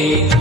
You.